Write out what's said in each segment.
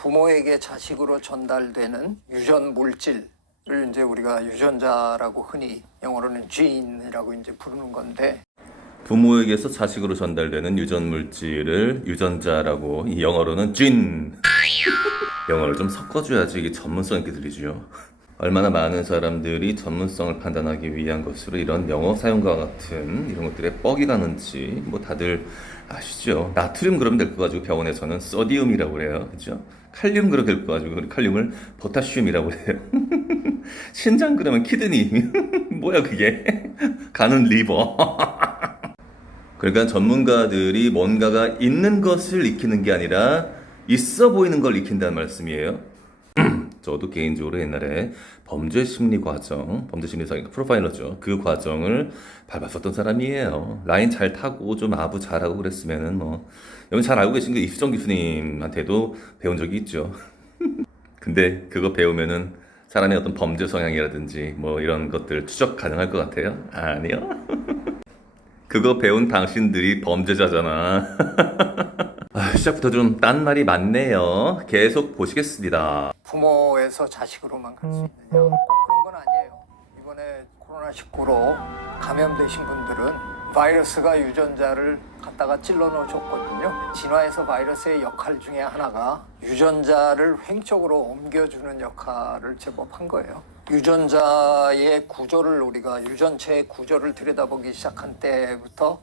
부모에게 자식으로 전달되는 유전 물질을 이제 우리가 유전자라고 흔히 영어로는 gene이라고 이제 부르는 건데, 부모에게서 자식으로 전달되는 유전 물질을 유전자라고, 이 영어로는 gene. 영어를 좀 섞어줘야지 이게 전문성 있게 들리죠. 얼마나 많은 사람들이 전문성을 판단하기 위한 것으로 이런 영어 사용과 같은 이런 것들에 뻑이 가는지 뭐 다들 아시죠? 나트륨 그러면 될 거 가지고 병원에서는 소디움이라고 그래요. 그죠? 칼륨 그러면 될 거 가지고 칼륨을 포타슘이라고 그래요. 신장 그러면 키드니. 뭐야 그게? 간은 리버. 그러니까 전문가들이 뭔가가 있는 것을 익히는 게 아니라 있어 보이는 걸 익힌다는 말씀이에요. 저도 개인적으로 옛날에 범죄심리 과정, 범죄심리사 프로파일러죠. 그 과정을 밟았었던 사람이에요. 라인 잘 타고 좀 아부 잘하고 그랬으면은 뭐 여러분 잘 알고 계신 그 이수정 교수님한테도 배운 적이 있죠. 근데 그거 배우면은 사람의 어떤 범죄 성향이라든지 뭐 이런 것들 추적 가능할 것 같아요? 아니요. 그거 배운 당신들이 범죄자잖아. 시작부터 좀 딴 말이 많네요. 계속 보시겠습니다. 부모에서 자식으로만 갈 수 있느냐, 꼭 그런 건 아니에요. 이번에 코로나19로 감염되신 분들은 바이러스가 유전자를 갖다가 찔러 넣어줬거든요. 진화에서 바이러스의 역할 중에 하나가 유전자를 횡적으로 옮겨주는 역할을 제법 한 거예요. 유전자의 구조를, 우리가 유전체의 구조를 들여다보기 시작한 때부터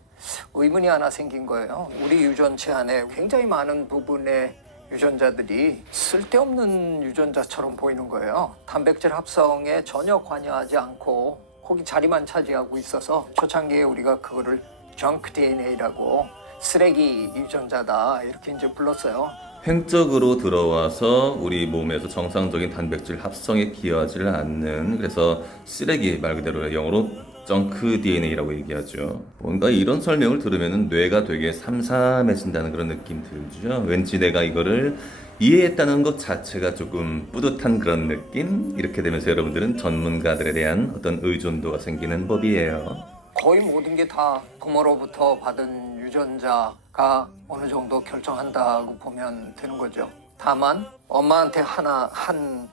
의문이 하나 생긴 거예요. 우리 유전체 안에 굉장히 많은 부분의 유전자들이 쓸데없는 유전자처럼 보이는 거예요. 단백질 합성에 전혀 관여하지 않고 거기 자리만 차지하고 있어서 초창기에 우리가 그거를 정크 DNA라고 쓰레기 유전자다 이렇게 이제 불렀어요. 횡적으로 들어와서 우리 몸에서 정상적인 단백질 합성에 기여하지를 않는, 그래서 쓰레기, 말 그대로 영어로 정크 DNA라고 얘기하죠. 뭔가 이런 설명을 들으면 뇌가 되게 삼삼해진다는 그런 느낌 들죠. 왠지 내가 이거를 이해했다는 것 자체가 조금 뿌듯한 그런 느낌? 이렇게 되면서 여러분들은 전문가들에 대한 어떤 의존도가 생기는 법이에요. 거의 모든 게 다 부모로부터 받은 유전자가 어느 정도 결정한다고 보면 되는 거죠. 다만 엄마한테 한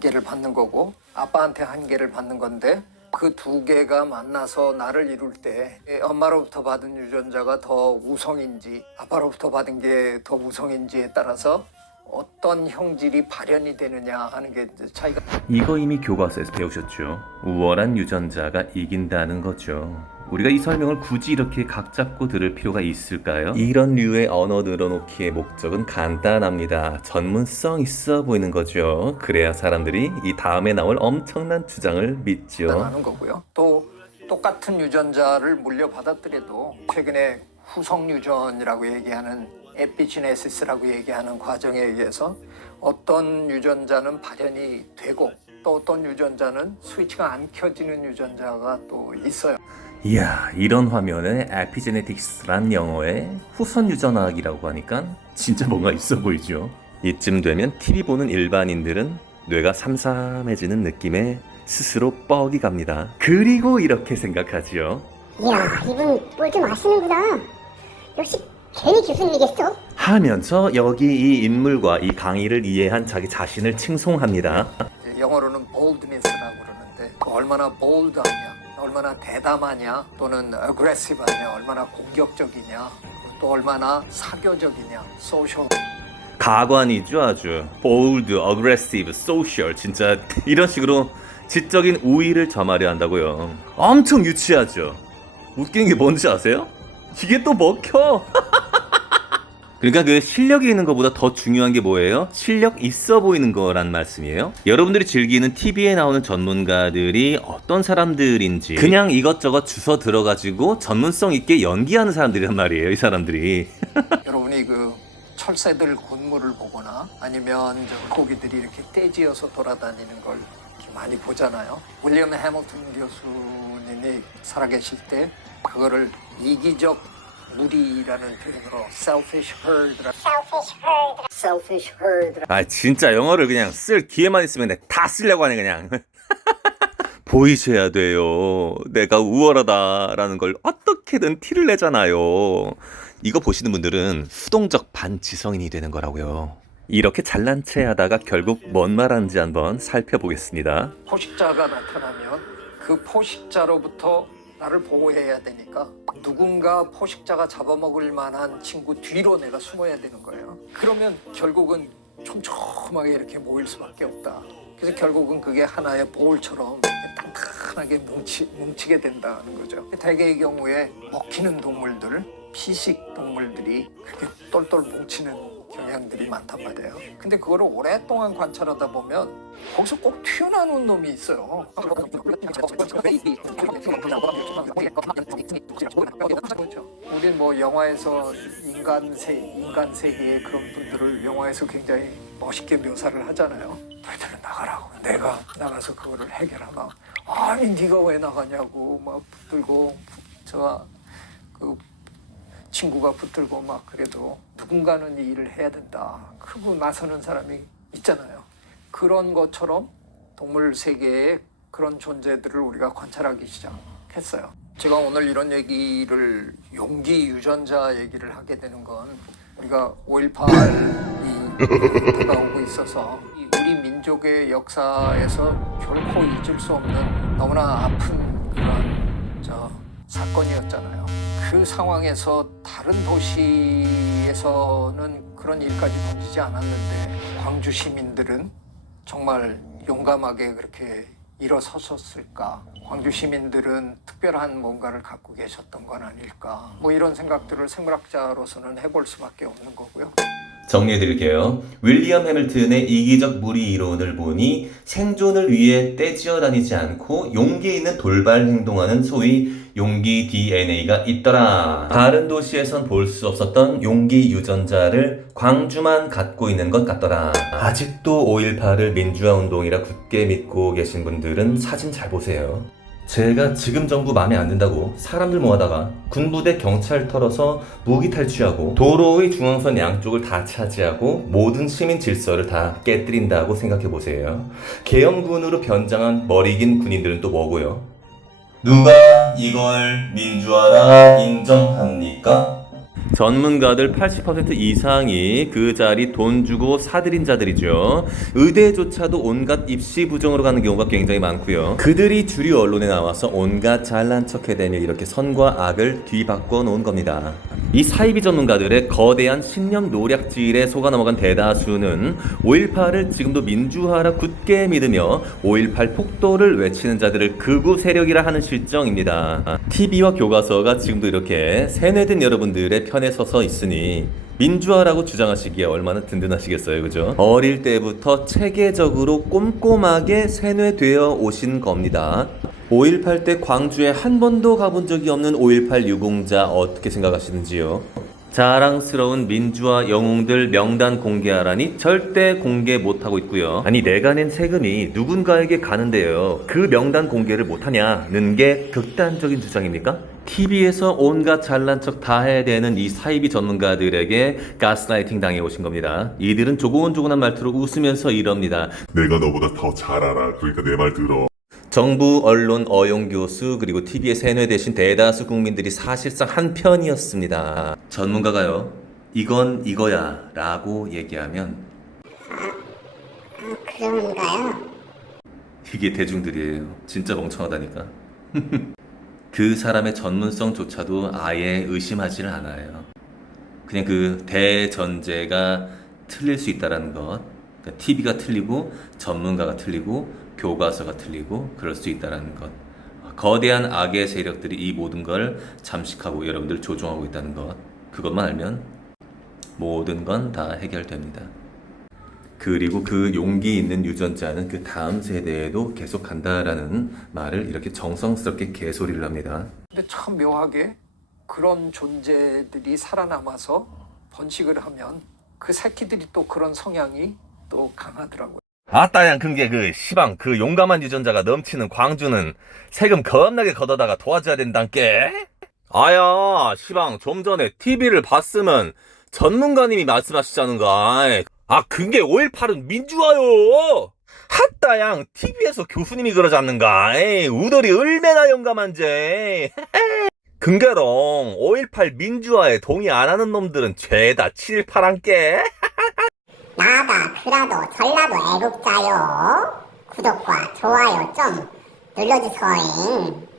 개를 받는 거고 아빠한테 한 개를 받는 건데, 그 두 개가 만나서 나를 이룰 때 엄마로부터 받은 유전자가 더 우성인지 아빠로부터 받은 게 더 우성인지에 따라서 어떤 형질이 발현이 되느냐 하는 게 차이가. 이거 이미 교과서에서 배우셨죠. 우월한 유전자가 이긴다는 거죠. 우리가 이 설명을 굳이 이렇게 각 잡고 들을 필요가 있을까요? 이런 류의 언어 늘어놓기의 목적은 간단합니다. 전문성 있어 보이는 거죠. 그래야 사람들이 이 다음에 나올 엄청난 주장을 믿죠. 하는 거고요. 또 똑같은 유전자를 물려받았더라도 최근에 후속 유전이라고 얘기하는 에피지네시스라고 얘기하는 과정에 의해서 어떤 유전자는 발현이 되고 또 어떤 유전자는 스위치가 안 켜지는 유전자가 또 있어요. 이야, 이런 화면에 에피제네틱스란 영어에 후선 유전학이라고 하니까 진짜 뭔가 있어 보이죠. 이쯤 되면 TV 보는 일반인들은 뇌가 삼삼해지는 느낌에 스스로 뻑이 갑니다. 그리고 이렇게 생각하지요. 이야, 이분 뭘 좀 아시는구나. 역시 괜히 교수님이겠어? 하면서 여기 이 인물과 이 강의를 이해한 자기 자신을 칭송합니다. 영어로는 boldness라고 그러는데 얼마나 bold하냐, 얼마나 대담하냐, 또는 aggressive하냐, 얼마나 공격적이냐, 또 얼마나 사교적이냐, social. 가관이죠. 아주 bold, aggressive, social. 진짜 이런 식으로 지적인 우위를 점하려 한다고요. 엄청 유치하죠. 웃기는 게 뭔지 아세요? 이게 또 먹혀. 그러니까 그 실력이 있는 것보다 더 중요한 게 뭐예요? 실력 있어 보이는 거란 말씀이에요. 여러분들이 즐기는 TV에 나오는 전문가들이 어떤 사람들인지 그냥 이것저것 주워 들어가지고 전문성 있게 연기하는 사람들이란 말이에요. 이 사람들이. 여러분이 그 철새들 군무를 보거나 아니면 저 고기들이 이렇게 떼지어서 돌아다니는 걸 이렇게 많이 보잖아요. 윌리엄 해밀턴 교수님이 살아계실 때 그거를 이기적 무리라는 표현으로 selfish herd. 아 진짜 영어를 그냥 쓸 기회만 있으면 다 쓰려고 하네 그냥. 보이셔야 돼요. 내가 우월하다라는 걸 어떻게든 티를 내잖아요. 이거 보시는 분들은 수동적 반지성인이 되는 거라고요. 이렇게 잘난 체 하다가 결국 뭔 말하는지 한번 살펴보겠습니다. 포식자가 나타나면 그 포식자로부터 나를 보호해야 되니까 누군가 포식자가 잡아먹을 만한 친구 뒤로 내가 숨어야 되는 거예요. 그러면 결국은 촘촘하게 이렇게 모일 수밖에 없다. 그래서 결국은 그게 하나의 볼처럼 단단하게 뭉치게 된다는 거죠. 대개의 경우에 먹히는 동물들, 피식 동물들이 그렇게 똘똘 뭉치는 경향들이 많단 말이에요. 근데 그거를 오랫동안 관찰하다 보면 거기서 꼭 튀어나오는 놈이 있어요. 그렇죠. 우리 뭐 영화에서 인간 세계의 그런 분들을 영화에서 굉장히 멋있게 묘사를 하잖아요. 너희들은 나가라고. 내가 나가서 그거를 해결하나. 아니 네가 왜 나가냐고 막 붙들고 그 친구가 붙들고 막 그래도 누군가는 이 일을 해야 된다. 그러고 나서는 사람이 있잖아요. 그런 것처럼 동물 세계의 그런 존재들을 우리가 관찰하기 시작했어요. 제가 오늘 이런 얘기를 용기 유전자 얘기를 하게 되는 건 우리가 5.18이 다가오고 있어서 우리 민족의 역사에서 결코 잊을 수 없는 너무나 아픈 그런 사건이었잖아요. 그 상황에서 다른 도시에서는 그런 일까지 벌어지지 않았는데 광주 시민들은 정말 용감하게 그렇게 일어섰을까? 광주 시민들은 특별한 뭔가를 갖고 계셨던 건 아닐까? 뭐 이런 생각들을 생물학자로서는 해볼 수밖에 없는 거고요. 정리해드릴게요. 윌리엄 해밀턴의 이기적 무리 이론을 보니 생존을 위해 떼지어 다니지 않고 용기 있는 돌발 행동하는 소위 용기 DNA가 있더라. 다른 도시에선 볼 수 없었던 용기 유전자를 광주만 갖고 있는 것 같더라. 아직도 5.18을 민주화 운동이라 굳게 믿고 계신 분들은 사진 잘 보세요. 제가 지금 정부 마음에 안 든다고 사람들 모아다가 군부대 경찰 털어서 무기 탈취하고 도로의 중앙선 양쪽을 다 차지하고 모든 시민 질서를 다 깨뜨린다고 생각해보세요. 계엄군으로 변장한 머리 긴 군인들은 또 뭐고요? 누가 이걸 민주화라 인정합니까? 전문가들 80% 이상이 그 자리 돈 주고 사들인 자들이죠. 의대조차도 온갖 입시 부정으로 가는 경우가 굉장히 많고요. 그들이 주류 언론에 나와서 온갖 잘난 척 해대며 이렇게 선과 악을 뒤바꿔 놓은 겁니다. 이 사이비 전문가들의 거대한 신념 노략질에 속아 넘어간 대다수는 5.18을 지금도 민주화라 굳게 믿으며 5.18 폭도를 외치는 자들을 극우 세력이라 하는 실정입니다. TV와 교과서가 지금도 이렇게 세뇌된 여러분들의 편에 서서 있으니 민주화라고 주장하시기에 얼마나 든든하시겠어요, 그죠? 어릴 때부터 체계적으로 꼼꼼하게 세뇌되어 오신 겁니다. 5.18 때 광주에 한 번도 가본 적이 없는 5.18 유공자 어떻게 생각하시는지요? 자랑스러운 민주화 영웅들 명단 공개하라니 절대 공개 못하고 있고요. 아니 내가 낸 세금이 누군가에게 가는데요. 그 명단 공개를 못하냐는 게 극단적인 주장입니까? TV에서 온갖 잘난 척 다 해야 되는 이 사이비 전문가들에게 가스라이팅 당해 오신 겁니다. 이들은 조곤조곤한 말투로 웃으면서 이럽니다. 내가 너보다 더 잘 알아. 그러니까 내 말 들어. 정부, 언론, 어용교수, 그리고 TV에 세뇌되신 대다수 국민들이 사실상 한편이었습니다. 전문가가요, 이건 이거야 라고 얘기하면 그런가요? 이게 대중들이에요. 진짜 멍청하다니까. 그 사람의 전문성조차도 아예 의심하지는 않아요. 그냥 그 대전제가 틀릴 수 있다는 것. 그러니까 TV가 틀리고 전문가가 틀리고 교과서가 틀리고 그럴 수 있다는 것. 거대한 악의 세력들이 이 모든 걸 잠식하고 여러분들을 조종하고 있다는 것. 그것만 알면 모든 건 다 해결됩니다. 그리고 그 용기 있는 유전자는 그 다음 세대에도 계속 간다라는 말을 이렇게 정성스럽게 개소리를 합니다. 근데 참 묘하게 그런 존재들이 살아남아서 번식을 하면 그 새끼들이 또 그런 성향이 또 강하더라고요. 아따양 근게 시방 용감한 유전자가 넘치는 광주는 세금 겁나게 걷어다가 도와줘야 된단께. 아야 시방 좀 전에 TV를 봤으면 전문가님이 말씀하시자는가. 그게 5.18은 민주화요. 핫다양 TV에서 교수님이 그러지 않는가. 우덜이 얼마나 용감한지. 근게롱 5.18 민주화에 동의 안 하는 놈들은 죄다 7.18한께. 나다 그라도 전라도 애국자요. 구독과 좋아요 좀 눌러주세요.